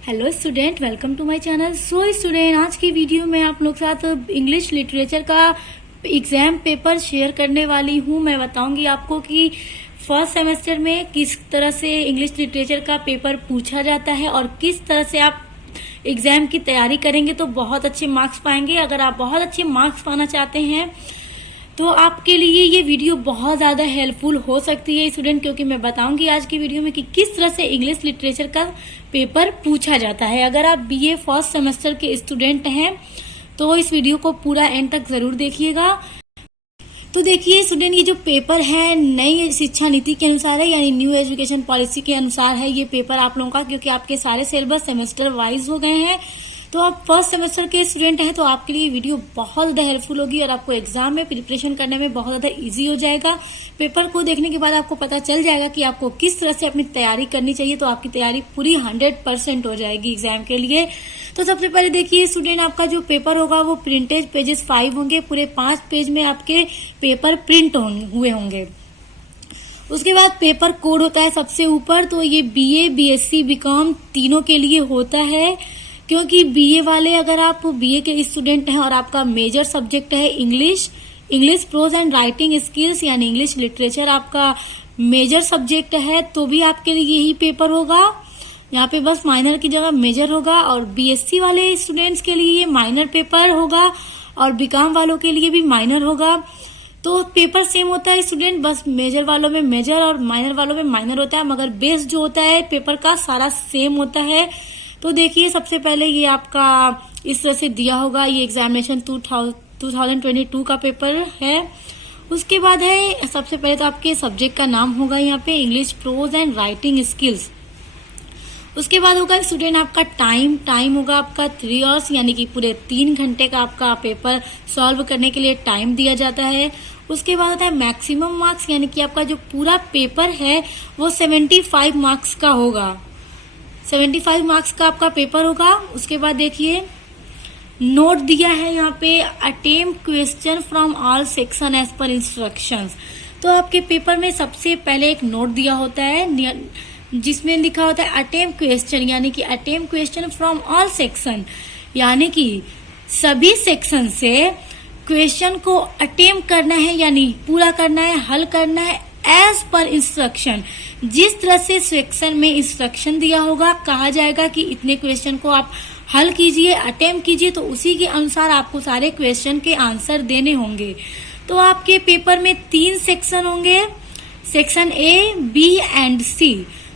Hello student, welcome to my channel. So student, आज की video में आप लोग के साथ इंग्लिश लिटरेचर का एग्जाम पेपर शेयर करने वाली हूँ। मैं बताऊंगी आपको कि फर्स्ट सेमेस्टर में किस तरह से इंग्लिश लिटरेचर का पेपर पूछा जाता है और किस तरह से आप एग्जाम की तैयारी करेंगे तो बहुत अच्छे मार्क्स पाएंगे। अगर आप बहुत अच्छे मार्क्स पाना चाहते हैं तो आपके लिए ये वीडियो बहुत ज़्यादा हेल्पफुल हो सकती है स्टूडेंट, क्योंकि मैं बताऊंगी आज की वीडियो में कि किस तरह से इंग्लिश लिटरेचर का पेपर पूछा जाता है। अगर आप बीए फर्स्ट सेमेस्टर के स्टूडेंट हैं तो इस वीडियो को पूरा एंड तक जरूर देखिएगा। तो देखिए स्टूडेंट, ये जो पेपर है नई शिक्षा नीति के अनुसार है, यानी न्यू एजुकेशन पॉलिसी के अनुसार है ये पेपर आप लोगों का, क्योंकि आपके सारे सिलेबस सेमेस्टर वाइज हो गए हैं। तो आप फर्स्ट सेमेस्टर के स्टूडेंट हैं तो आपके लिए वीडियो बहुत ज़्यादा हेल्पफुल होगी और आपको एग्जाम में प्रिपरेशन करने में बहुत ज़्यादा इजी हो जाएगा। पेपर को देखने के बाद आपको पता चल जाएगा कि आपको किस तरह से अपनी तैयारी करनी चाहिए, तो आपकी तैयारी पूरी 100% हो जाएगी एग्जाम के लिए। तो सबसे पहले देखिए स्टूडेंट, आपका जो पेपर होगा वो प्रिंटेज पेजेस 5 होंगे। पूरे 5 पेज में आपके पेपर प्रिंट हुए होंगे। उसके बाद पेपर कोड होता है सबसे ऊपर, तो ये बीए, बीएससी, बीकॉम तीनों के लिए होता है, क्योंकि बीए वाले, अगर आप बीए के स्टूडेंट हैं और आपका मेजर सब्जेक्ट है English pros and writing skills, यानी इंग्लिश लिटरेचर आपका मेजर सब्जेक्ट है, तो भी आपके लिए यही पेपर होगा। यहाँ पे बस माइनर की जगह मेजर होगा। और बीएससी वाले स्टूडेंट्स के लिए ये माइनर पेपर होगा और बीकॉम वालों के लिए भी माइनर होगा। तो पेपर सेम होता है स्टूडेंट, बस मेजर वालों में मेजर और माइनर वालों में माइनर होता है, मगर बेस जो होता है पेपर का सारा सेम होता है। तो देखिए सबसे पहले ये आपका इस तरह से दिया होगा, ये एग्जामिनेशन 2022 का पेपर है। उसके बाद है सबसे पहले तो आपके सब्जेक्ट का नाम होगा यहाँ पे English pros and writing skills. उसके बाद होगा स्टूडेंट आपका टाइम होगा आपका 3 आवर्स, यानी कि पूरे 3 घंटे का आपका पेपर सॉल्व करने के लिए टाइम दिया जाता है। उसके बाद होता है मैक्सिमम मार्क्स, यानी कि आपका जो पूरा पेपर है वो 75 मार्क्स का होगा। 75 मार्क्स का आपका पेपर होगा। उसके बाद देखिए नोट दिया है यहाँ पे, attempt question from all section as पर इंस्ट्रक्शंस। तो आपके पेपर में सबसे पहले एक नोट दिया होता है जिसमें लिखा होता है अटेम्प्ट क्वेश्चन, यानी कि attempt question from all section, यानी कि सभी सेक्शन से क्वेश्चन को अटेम्प्ट करना है, यानी पूरा करना है, हल करना है एज पर इंस्ट्रक्शन। जिस तरह से सेक्शन में इंस्ट्रक्शन दिया होगा, कहा जाएगा कि इतने क्वेश्चन को आप हल कीजिए, अटेम्प्ट कीजिए, तो उसी के अनुसार आपको सारे क्वेश्चन के आंसर देने होंगे। तो आपके पेपर में 3 सेक्शन होंगे, सेक्शन ए, बी एंड सी।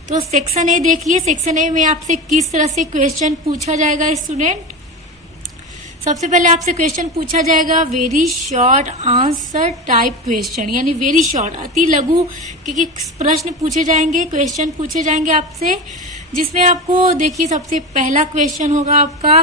तो सेक्शन ए देखिए, सेक्शन ए में आपसे किस तरह से क्वेश्चन पूछा जाएगा स्टूडेंट। सबसे पहले आपसे क्वेश्चन पूछा जाएगा very short answer type question, यानी वेरी शॉर्ट, अति लघु क्योंकि प्रश्न पूछे जाएंगे, क्वेश्चन पूछे जाएंगे आपसे, जिसमें आपको देखिए सबसे पहला क्वेश्चन होगा आपका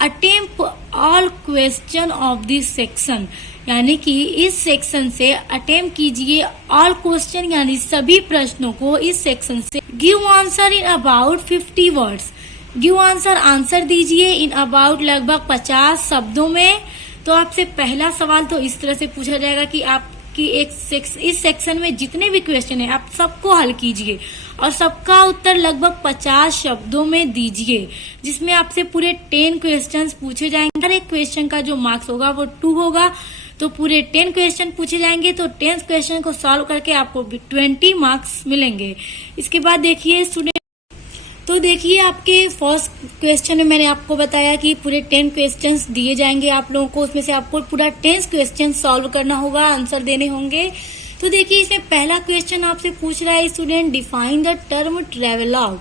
attempt all question of this section, यानी कि इस सेक्शन से अटेम्प्ट कीजिए ऑल क्वेश्चन, यानी सभी प्रश्नों को इस सेक्शन से। Give answer in about 50 words, give answer दीजिए इन अबाउट लगभग 50 शब्दों में। तो आपसे पहला सवाल तो इस तरह से पूछा जाएगा कि आपकी इस सेक्शन में जितने भी क्वेश्चन है आप सबको हल कीजिए और सबका उत्तर लगभग 50 शब्दों में दीजिए, जिसमें आपसे पूरे 10 क्वेश्चंस पूछे जाएंगे। हर एक क्वेश्चन का जो मार्क्स होगा वो 2 होगा, तो पूरे 10 क्वेश्चन पूछे जाएंगे, तो 10 क्वेश्चन को सॉल्व करके आपको 20 मार्क्स मिलेंगे। इसके बाद देखिए स्टूडेंट, तो देखिए आपके फर्स्ट क्वेश्चन में मैंने आपको बताया कि पूरे 10 क्वेश्चंस दिए जाएंगे आप लोगों को, उसमें से आपको पूरा 10 क्वेश्चन सॉल्व करना होगा, आंसर देने होंगे। तो देखिए इसमें पहला क्वेश्चन आपसे पूछ रहा है student define the term travelogue,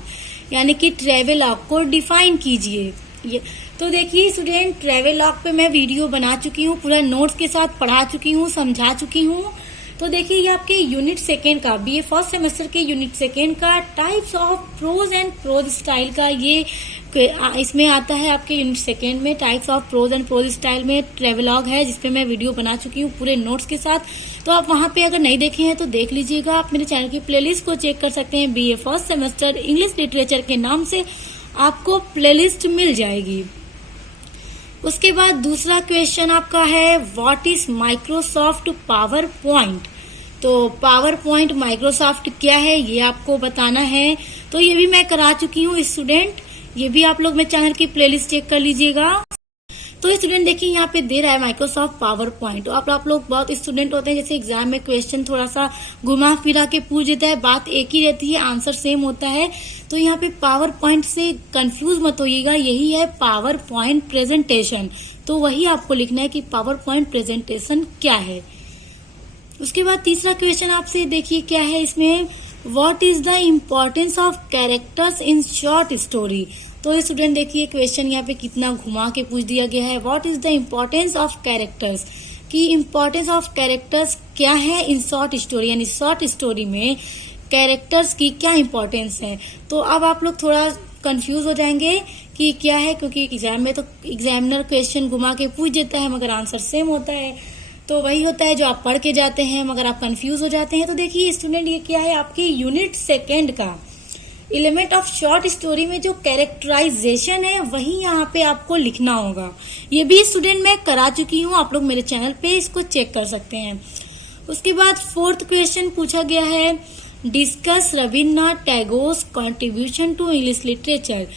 यानी कि ट्रेवलॉग को डिफाइन कीजिए। तो देखिए स्टूडेंट, ट्रेवलॉग पे मैं वीडियो बना चुकी हूँ, पूरा नोट्स के साथ पढ़ा चुकी हूँ, समझा चुकी हूँ। तो देखिए ये आपके यूनिट सेकेंड का, बीए फर्स्ट सेमेस्टर के यूनिट सेकेंड का types of prose and prose style का ये इसमें आता है। आपके यूनिट सेकेंड में types of prose and prose style में ट्रेवलॉग है, जिसपे मैं वीडियो बना चुकी हूँ पूरे नोट्स के साथ। तो आप वहां पे अगर नहीं देखे हैं तो देख लीजिएगा, आप मेरे चैनल की प्लेलिस्ट को चेक कर सकते हैं, BA first semester English literature के नाम से आपको प्लेलिस्ट मिल जाएगी। उसके बाद दूसरा क्वेश्चन आपका है what is Microsoft power point. तो पावर पॉइंट माइक्रोसॉफ्ट क्या है ये आपको बताना है। तो ये भी मैं करा चुकी हूँ स्टूडेंट, ये भी आप लोग मेरे चैनल की प्लेलिस्ट चेक कर लीजिएगा। तो स्टूडेंट देखिए यहाँ पे दे रहा है माइक्रोसॉफ्ट पावर पॉइंट। तो आप लोग बहुत स्टूडेंट होते हैं जैसे एग्जाम में क्वेश्चन थोड़ा सा घुमा फिरा के पूछ देता है, बात एक ही रहती है, आंसर सेम होता है। तो यहाँ पे पावर पॉइंट से कंफ्यूज मत होइएगा, यही है पावर पॉइंट प्रेजेंटेशन। तो वही आपको लिखना है कि पावर पॉइंट प्रेजेंटेशन क्या है। उसके बाद तीसरा क्वेश्चन आपसे देखिए क्या है इसमें, what is the importance of characters in short story. तो स्टूडेंट देखिए क्वेश्चन यहाँ पे कितना घुमा के पूछ दिया गया है, what is the importance of characters, कि इम्पोर्टेंस ऑफ कैरेक्टर्स क्या है इन शॉर्ट स्टोरी, यानी शॉर्ट स्टोरी में कैरेक्टर्स की क्या इम्पोर्टेंस है। तो अब आप लोग थोड़ा कंफ्यूज हो जाएंगे कि क्या है, क्योंकि एग्जाम में तो एग्जामिनर क्वेश्चन घुमा के पूछ देता है मगर आंसर सेम होता है। तो वही होता है जो आप पढ़ के जाते हैं मगर आप कंफ्यूज हो जाते हैं। तो देखिए स्टूडेंट ये क्या है, आपके यूनिट सेकेंड का एलिमेंट ऑफ शॉर्ट स्टोरी में जो कैरेक्टराइजेशन है वही यहाँ पे आपको लिखना होगा। ये भी स्टूडेंट मैं करा चुकी हूँ, आप लोग मेरे चैनल पे इसको चेक कर सकते हैं। उसके बाद फोर्थ क्वेश्चन पूछा गया है, discuss Rabindranath Tagore contribution to English literature.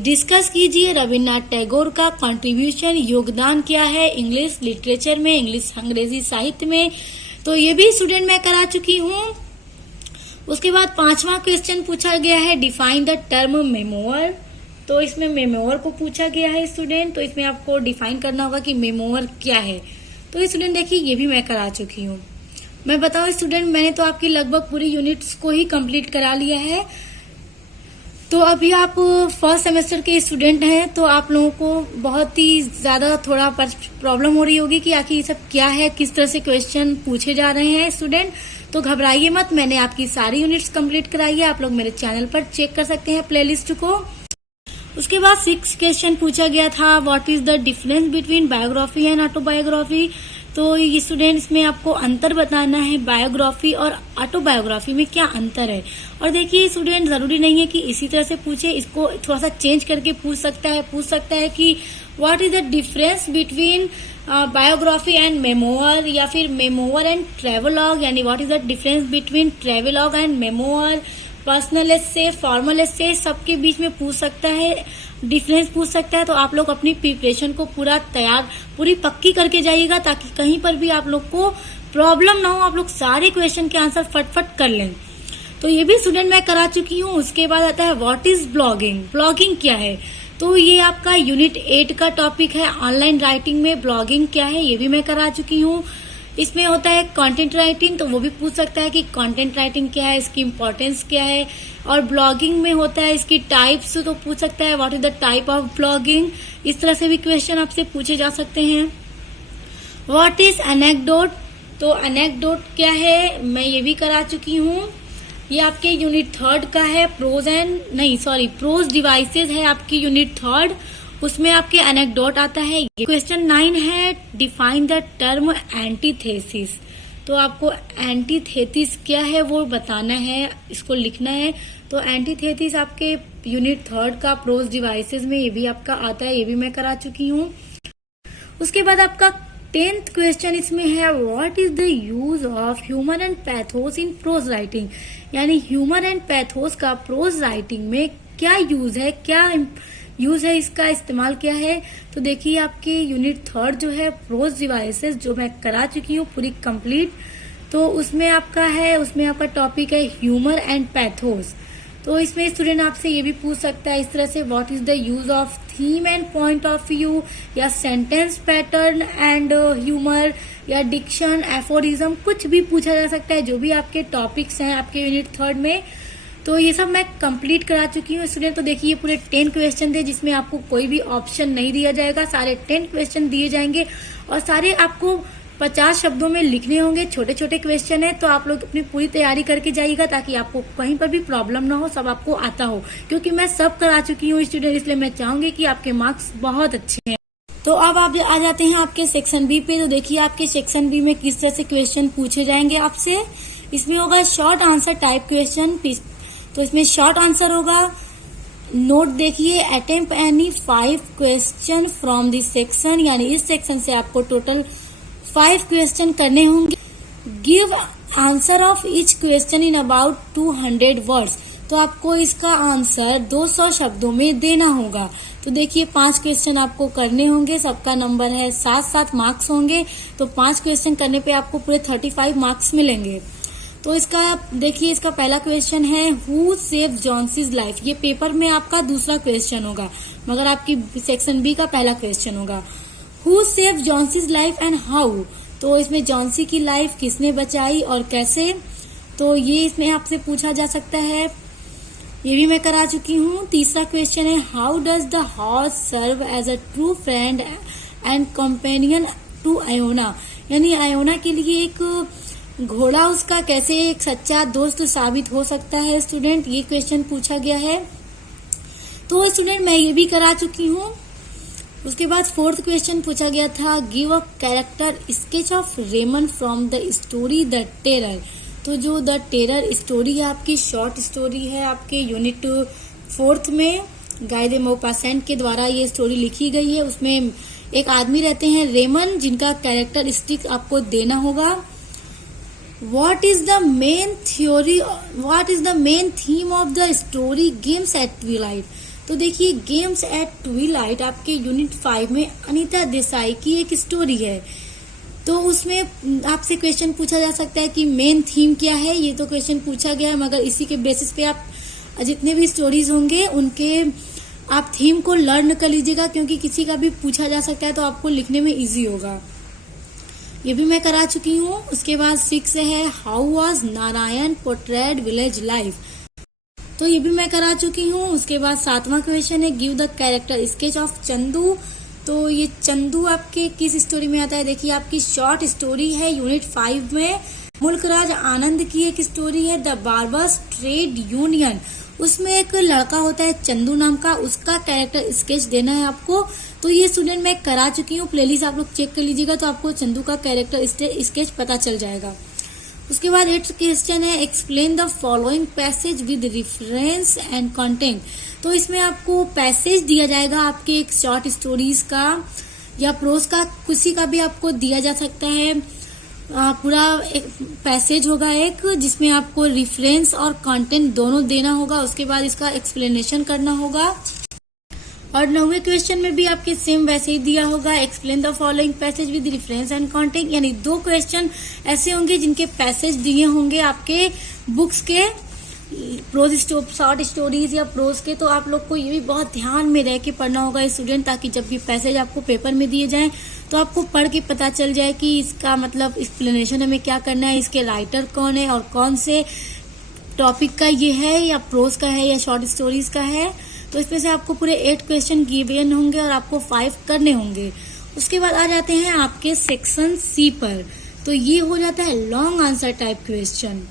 Discuss कीजिए रविन्द्रनाथ टैगोर का कंट्रीब्यूशन, योगदान क्या है इंग्लिश लिटरेचर में, इंग्लिश अंग्रेजी साहित्य में। तो ये भी स्टूडेंट मैं करा चुकी हूँ। उसके बाद पांचवा क्वेश्चन पूछा गया है, डिफाइन द टर्म मेमोअर। तो इसमें मेमोअर को पूछा गया है स्टूडेंट, तो इसमें आपको डिफाइन करना होगा कि मेमोअर क्या है। तो स्टूडेंट देखिए ये भी मैं करा चुकी हूँ। मैं बताऊं स्टूडेंट, मैंने तो आपकी लगभग पूरी यूनिट्स को ही कंप्लीट करा लिया है। तो अभी आप फर्स्ट सेमेस्टर के स्टूडेंट हैं तो आप लोगों को बहुत ही ज्यादा थोड़ा प्रॉब्लम हो रही होगी कि आखिर ये सब क्या है, किस तरह से क्वेश्चन पूछे जा रहे हैं स्टूडेंट। तो घबराइए मत, मैंने आपकी सारी यूनिट्स कंप्लीट कराई है, आप लोग मेरे चैनल पर चेक कर सकते हैं प्लेलिस्ट को। उसके बाद 6 क्वेश्चन पूछा गया था, what is the difference between biography and autobiography. तो ये स्टूडेंट्स में आपको अंतर बताना है, बायोग्राफी और ऑटोबायोग्राफी में क्या अंतर है। और देखिए स्टूडेंट जरूरी नहीं है कि इसी तरह से पूछे, इसको थोड़ा सा चेंज करके पूछ सकता है कि what is the difference between biography and memoir, या फिर मेमोअर एंड ट्रेवलॉग, यानी what is the difference between travelogue and memoir, personal essay, formal essay, सबके बीच में पूछ सकता है, डिफरेंस पूछ सकता है। तो आप लोग अपनी प्रिपरेशन को पूरी पक्की करके जाइएगा ताकि कहीं पर भी आप लोग को प्रॉब्लम ना हो, आप लोग सारे क्वेश्चन के आंसर फटफट कर लें। तो ये भी स्टूडेंट मैं करा चुकी हूँ। उसके बाद आता है व्हाट इज ब्लॉगिंग, ब्लॉगिंग क्या है। तो ये आपका यूनिट 8 का टॉपिक है, ऑनलाइन राइटिंग में ब्लॉगिंग क्या है, ये भी मैं करा चुकी हूँ। इसमें होता है कंटेंट राइटिंग, तो वो भी पूछ सकता है कि कंटेंट राइटिंग क्या है, इसकी इम्पोर्टेंस क्या है। और ब्लॉगिंग में होता है इसकी टाइप्स, तो पूछ सकता है what is the type of blogging. इस तरह से भी क्वेश्चन आपसे पूछे जा सकते हैं। व्हाट इज एनेक्डोट, तो एनेक्डोट क्या है, मैं ये भी करा चुकी हूँ। ये आपके यूनिट 3 का है, प्रोज डिवाइसेस है आपकी यूनिट 3, उसमें आपके एनेक्डोट आता है। क्वेश्चन 9 है, डिफाइन द टर्म एंटीथेसिस। तो आपको एंटीथेसिस क्या है वो बताना है, इसको लिखना है। तो एंटीथेसिस आपके यूनिट 3 का प्रोज डिवाइसेस में ये भी आपका आता है, ये भी मैं करा चुकी हूँ। उसके बाद आपका 10th क्वेश्चन इसमें है, what is the use of humour and pathos in prose writing, यानी ह्यूमर एंड पैथोस का प्रोज राइटिंग में क्या यूज है, इसका इस्तेमाल क्या है। तो देखिए आपके यूनिट 3 जो है प्रोज डिवाइसेस, जो मैं करा चुकी हूँ पूरी कंप्लीट, तो उसमें आपका टॉपिक है ह्यूमर एंड पैथोस। तो इसमें स्टूडेंट आपसे ये भी पूछ सकता है इस तरह से, what is the use of theme and point of view, या सेंटेंस पैटर्न एंड ह्यूमर, या डिक्शन, एफोरिज्म, कुछ भी पूछा जा सकता है जो भी आपके टॉपिक्स हैं आपके यूनिट 3 में। तो ये सब मैं कंप्लीट करा चुकी हूँ स्टूडेंट। तो देखिए ये पूरे 10 क्वेश्चन थे जिसमें आपको कोई भी ऑप्शन नहीं दिया जाएगा, सारे 10 क्वेश्चन दिए जाएंगे और सारे आपको 50 शब्दों में लिखने होंगे। छोटे छोटे क्वेश्चन है, तो आप लोग अपनी पूरी तैयारी करके जाइएगा ताकि आपको कहीं पर भी प्रॉब्लम ना हो, सब आपको आता हो, क्योंकि मैं सब करा चुकी हूँ स्टूडेंट, इसलिए मैं चाहूंगी कि आपके मार्क्स बहुत अच्छे हैं। तो अब आप आ जाते हैं आपके सेक्शन बी पे। तो देखिए आपके सेक्शन बी में किस तरह से क्वेश्चन पूछे जाएंगे आपसे। इसमें होगा शॉर्ट आंसर टाइप क्वेश्चन, तो इसमें शॉर्ट आंसर होगा। नोट देखिए, attempt any 5 question from this section, यानी इस सेक्शन से आपको टोटल 5 क्वेश्चन करने होंगे। Give answer of each question in about 200 words. तो आपको इसका आंसर 200 शब्दों में देना होगा। तो देखिए 5 क्वेश्चन आपको करने होंगे, सबका नंबर है 7-7 मार्क्स होंगे, तो 5 क्वेश्चन करने पे आपको पूरे 35 मार्क्स मिलेंगे। तो इसका देखिए, इसका पहला क्वेश्चन है हु सेव जॉन्सीज लाइफ। ये पेपर में आपका दूसरा क्वेश्चन होगा, मगर आपकी सेक्शन बी का पहला क्वेश्चन होगा। Who save Johnsy's life and how. तो इसमें जॉन्सी की लाइफ किसने बचाई और कैसे, तो ये इसमें आपसे पूछा जा सकता है, ये भी मैं करा चुकी हूँ। तीसरा क्वेश्चन है how does the horse serve as a true friend and companion to Iona. यानी आयोना के लिए एक घोड़ा उसका कैसे एक सच्चा दोस्त साबित हो सकता है स्टूडेंट, ये क्वेश्चन पूछा गया है। तो स्टूडेंट मैं ये भी करा चुकी हूँ। उसके बाद फोर्थ क्वेश्चन पूछा गया था give a character sketch of Ramon from the story the terror. तो जो द टेरर स्टोरी है आपकी शॉर्ट स्टोरी है, आपके यूनिट 4 में गाय दे मौपासेंट के द्वारा ये स्टोरी लिखी गई है। उसमें एक आदमी रहते हैं रेमन, जिनका कैरेक्टरिस्टिक आपको देना होगा। What is the main theme of the story Games at Twilight। तो देखिए गेम्स एट ट्विलाइट आपके यूनिट 5 में अनीता देसाई की एक स्टोरी है। तो उसमें आपसे क्वेश्चन पूछा जा सकता है कि मेन थीम क्या है। ये तो क्वेश्चन पूछा गया है, मगर इसी के बेसिस पे आप जितने भी स्टोरीज होंगे उनके आप थीम को लर्न कर लीजिएगा, क्योंकि किसी का भी पूछा जा सकता है तो आपको लिखने में इजी होगा। ये भी मैं करा चुकी हूँ। उसके बाद 6 है how was Narayan portrayed village life. तो ये भी मैं करा चुकी हूँ। उसके बाद 7वां क्वेश्चन है give the character sketch of Chandu. तो ये चंदू आपके किस स्टोरी में आता है, देखिए आपकी शॉर्ट स्टोरी है यूनिट 5 में। मुल्कराज आनंद की एक स्टोरी है द बार्बर्स ट्रेड यूनियन। उसमें एक लड़का होता है चंदू नाम का, उसका कैरेक्टर स्केच देना है आपको। तो ये स्टूडेंट मैं करा चुकी हूँ, प्लेलिस्ट आप लोग चेक कर लीजिएगा तो आपको चंदू का कैरेक्टर स्केच पता चल जाएगा। उसके बाद 8th क्वेश्चन है explain the following passage with reference and content. तो इसमें आपको पैसेज दिया जाएगा आपके एक शॉर्ट स्टोरीज का या प्रोज का, किसी का भी आपको दिया जा सकता है। पूरा एक पैसेज होगा एक, जिसमें आपको रेफरेंस और कंटेंट दोनों देना होगा। उसके बाद इसका एक्सप्लेनेशन करना होगा। और 9वें क्वेश्चन में भी आपके सेम वैसे ही दिया होगा explain the following passage with reference and content. यानी 2 क्वेश्चन ऐसे होंगे जिनके पैसेज दिए होंगे आपके बुक्स के प्रोज शॉर्ट स्टोरीज या प्रोज के। तो आप लोग को ये भी बहुत ध्यान में रह के पढ़ना होगा स्टूडेंट, ताकि जब भी पैसेज आपको पेपर में दिए जाएं तो आपको पढ़ के पता चल जाए कि इसका मतलब एक्सप्लेनेशन हमें क्या करना है, इसके राइटर कौन है और कौन से टॉपिक का ये है, या प्रोज का है या शॉर्ट स्टोरीज का है। तो इसमें से आपको पूरे 8 क्वेश्चन गिवन होंगे और आपको 5 करने होंगे। उसके बाद आ जाते हैं आपके सेक्शन सी पर। तो ये हो जाता है लॉन्ग आंसर टाइप क्वेश्चन,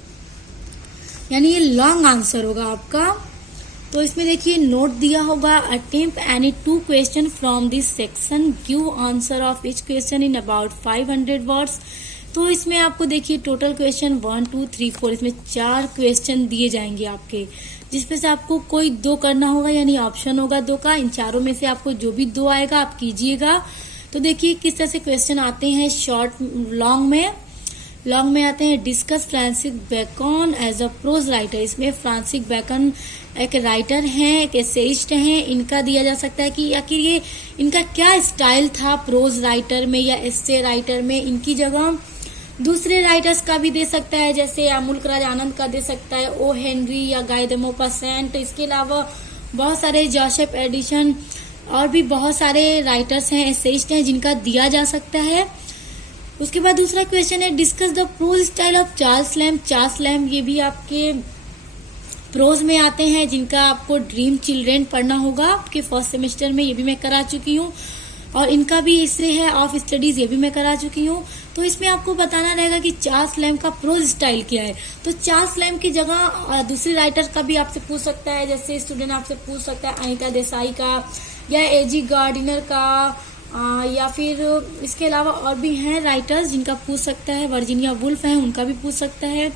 यानी ये लॉन्ग आंसर होगा आपका। तो इसमें देखिए नोट दिया होगा attempt any 2 question from this section, give answer of each question in about 500 words. तो इसमें आपको देखिए टोटल क्वेश्चन 1 2 3 4 इसमें 4 क्वेश्चन दिए जाएंगे आपके, जिसमें से आपको कोई 2 करना होगा, यानी ऑप्शन होगा 2 का। इन चारों में से आपको जो भी 2 आएगा आप कीजिएगा। तो देखिए किस तरह से क्वेश्चन आते हैं लॉन्ग में आते हैं discuss Francis Bacon as a prose writer. इसमें फ्रांसिस बेकन एक राइटर हैं, एक एसेइस्ट हैं। इनका दिया जा सकता है कि आखिर ये इनका क्या स्टाइल था प्रोज राइटर में या एस्से राइटर में। इनकी जगह दूसरे राइटर्स का भी दे सकता है, जैसे मुल्कराज आनंद का दे सकता है, ओ हेनरी या गाय दे मॉपासेंट। इसके अलावा बहुत सारे जोसेफ एडिसन और भी बहुत सारे राइटर्स हैं, एसेइस्ट हैं, जिनका दिया जा सकता है। उसके बाद दूसरा क्वेश्चन है discuss the prose style of Charles Lamb. ये भी आपके प्रोज में आते हैं, जिनका आपको ड्रीम चिल्ड्रेन पढ़ना होगा आपके फर्स्ट सेमेस्टर में। ये भी मैं करा चुकी हूँ। और इनका भी इससे है ऑफ स्टडीज, ये भी मैं करा चुकी हूँ। तो इसमें आपको बताना रहेगा कि चार्ल्स लैम्ब का प्रोज स्टाइल क्या है। तो चार्ल्स लैम्ब की जगह दूसरे राइटर का भी आपसे पूछ सकता है, जैसे स्टूडेंट आपसे पूछ सकता है अनीता देसाई का या एजी गार्डिनर का, या फिर इसके अलावा और भी हैं राइटर्स जिनका पूछ सकता है। वर्जीनिया वुल्फ है, उनका भी पूछ सकता है।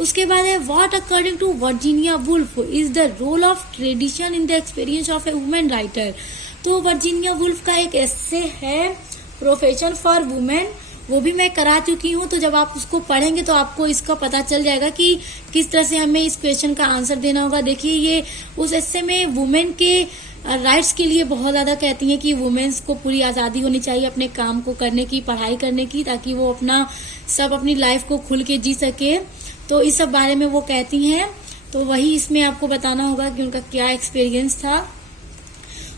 उसके बाद है what according to Virginia Woolf is the role of tradition in the experience of a women writer. तो वर्जीनिया वुल्फ का एक एस्से है प्रोफेशन फॉर वुमेन, वो भी मैं करा चुकी हूँ। तो जब आप उसको पढ़ेंगे तो आपको इसका पता चल जाएगा कि किस तरह से हमें इस क्वेश्चन का आंसर देना होगा। देखिए ये उस एस्से में वुमेन के राइट्स के लिए बहुत ज्यादा कहती हैं कि वुमेन्स को पूरी आजादी होनी चाहिए अपने काम को करने की, पढ़ाई करने की, ताकि वो अपनी लाइफ को खुल के जी सके। तो इस सब बारे में वो कहती हैं। तो वही इसमें आपको बताना होगा कि उनका क्या एक्सपीरियंस था।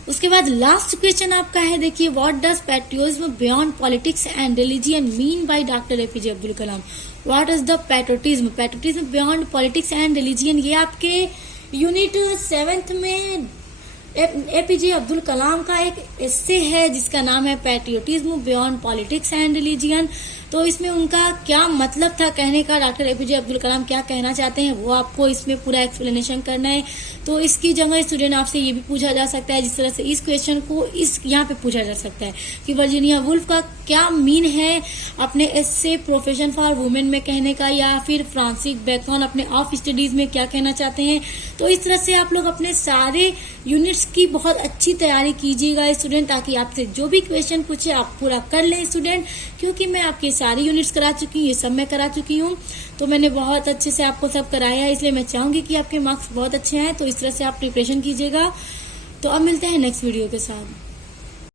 उसके बाद लास्ट क्वेश्चन आपका है, देखिए what does patriotism beyond politics and religion mean by doctor APJ Abdul Kalam. What is the patriotism beyond politics and religion, ये आपके यूनिट 7th में एपीजे अब्दुल कलाम का एक एस्से है जिसका नाम है patriotism beyond politics and religion. तो इसमें उनका क्या मतलब था कहने का, डॉक्टर एपीजे अब्दुल कलाम क्या कहना चाहते हैं, वो आपको इसमें पूरा एक्सप्लेनेशन करना है। तो इसकी जगह स्टूडेंट आपसे ये भी पूछा जा सकता है, जिस तरह से इस क्वेश्चन को इस यहाँ पे पूछा जा सकता है कि वर्जीनिया वुल्फ का क्या मीन है अपने एस्से प्रोफेशन फॉर वुमेन में कहने का, या फिर फ्रांसिस बेकन अपने ऑफ स्टडीज में क्या कहना चाहते हैं। तो इस तरह से आप लोग अपने सारे यूनिट्स की बहुत अच्छी तैयारी कीजिएगा स्टूडेंट, ताकि आपसे जो भी क्वेश्चन पूछे आप पूरा कर लें स्टूडेंट। क्योंकि मैं आपके सारी यूनिट्स करा चुकी हूँ, ये सब मैं करा चुकी हूँ, तो मैंने बहुत अच्छे से आपको सब कराया है, इसलिए मैं चाहूंगी कि आपके मार्क्स बहुत अच्छे आए। तो इस तरह से आप प्रिपरेशन कीजिएगा। तो अब मिलते हैं नेक्स्ट वीडियो के साथ।